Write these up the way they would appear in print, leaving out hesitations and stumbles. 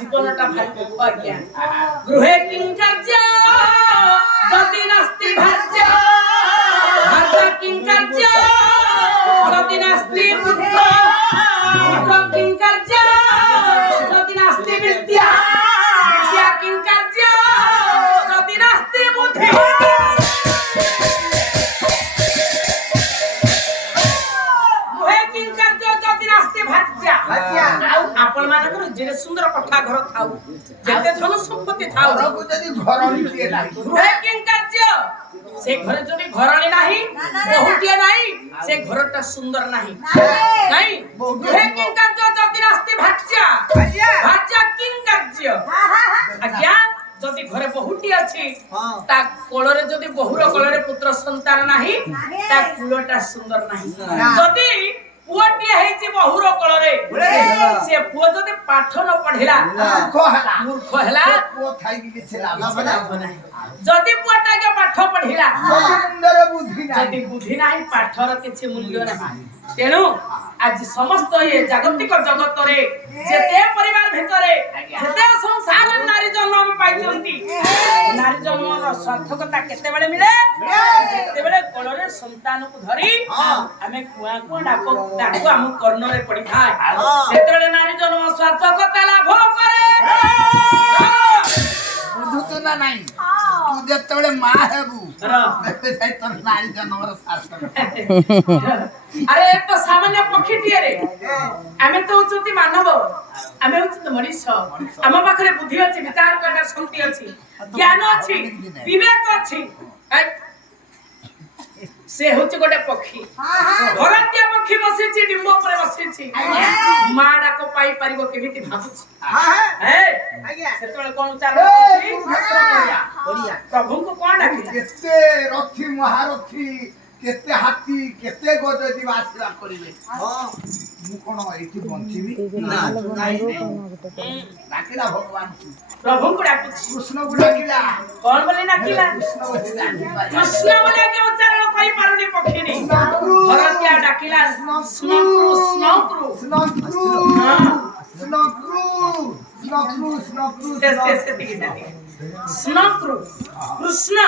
जीवनटा भारी दुख आज्ञा गृहे किं कार्य जति नास्ति भाज्य भाज्य किं कार्य जति नास्ति पुत्र पुत्र किं कार्य जति नास्ति विद्या विद्या किं कार्य जति नास्ति बुद्धि आपण मानकर जे सुंदर पठा घर थाउ जेते धन संपत्ति थाउ घरକୁ ଯଦି ଘରଣୀ ଟିଏ ନାହିଁ गृह किं कार्य से घर जदि घरणी नाही बहुटिए नाही से घरटा सुंदर नाही नाही गृह किं कार्य जति नास्ति भाज्य भाज्य किं कार्य आज्ञा जदि घरे बहुटी अछि ता कोलरे जदि बहुर कोलरे पुत्र संतान नाही ता कुलटा सुंदर नाही जदि पुअटिए हेछि बहुर कोलरे से पुଅ जदि पाठ न पढिला मूर्ख हेला ପୁଅ ଥାଇକି କିଛି ଲାଭ ନାହିଁ जदि पुअटा के पाठ पढिला ମୁଣ୍ଡରେ ବୁଦ୍ଧି ନାହିଁ जदि बुद्धि नाही पाठर किछि मूल्य नाही तेनु आज समस्त ये जागतिक जगत रे जेते परिवार भितरे जेते संसार नारी जन्म में पाइछंती नारी जन्म रो सार्थकता केते बेले मिले केते बेले कोलरे संतान को धरी हमें कुआ को डाको हम कर्ण रे पड़ी थाए सेतरे नारी जन्म सार्थकता लाभ करे बुझुत ना नाही तू जेतबेले मा हेबू देखते जाई तोर नारी जन्मर सार्थक अरे तो सामान्य पक्षी टिए रे आमे तो उचती मानव आमे उचत मनीष आम पाखरे बुद्धि अछि विचार करना शक्ति अछि ज्ञान अछि विवेक अछि से होछि गोटे पक्षी घरटिया पक्षी बसिछि डिंब ऊपर बसिछि मा डाको पाई परिबो केमिति भाबुछि हे आज्ञा सेतले कोन उच्चारण होछि बढ़िया प्रभु को कोन डाकिला केते रथी महारथी केते हाथी केते गजदी आशीर्वाद करिवे मु कोन एठी बंचिबी ना डाकिला भगवान प्रभु को डाकुछि कृष्ण को डाकिला कोन बोली डाकिला कृष्ण बोली डाकिला कृष्ण बोली के उच्चारण कई पारुनी पक्षी नी भरतिया डाकिला स्नक्रू स्नक्रू स्नक्रू स्नक्रू स्नक्रू स्नक्रू स्नक्रू कृष्ण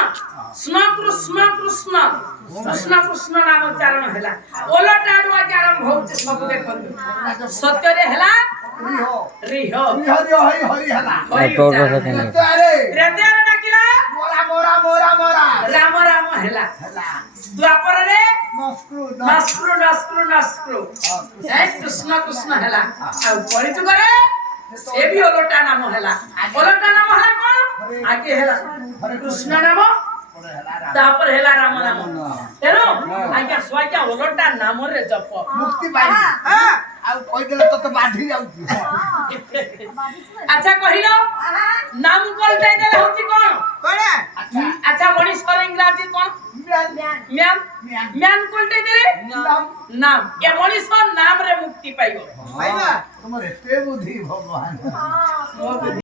स्नक्रू स्नक्रू स्न कृष्ण कृष्ण नाम उच्चारण हैला ओलटाडू आज आरंभ होउछ सब देखन सत्य रे हैला रिहो हरि हरि हरि हला अरे रेते रे डाकिला मोरा मोरा मोरा मोरा राम राम हैला द्वापर रे नस्क्रू नस्क्रू नस्क्रू नस्क्रू जय कृष्ण कृष्ण हैला आ परि तो करे से भी ओलटा नाम हैला ओलटा नाम हैला कोन आगे हैला कृष्ण नाम तापर हैला राम नाम तेरो आज्ञा स्वाज्ञा ओलटा नाम रे जप मुक्ति पाई आ कोइ गेले तो बाधी जाउची अच्छा कहिलो नाम कोन दे देले होची कोन कोन अच्छा मनीष कर इंग्रजी कोन म्यान म्यान कोन दे देले नाम ये मनीष नाम रे मुक्ति पाइबो पाइबा तुमरे ते बुद्धि भगवान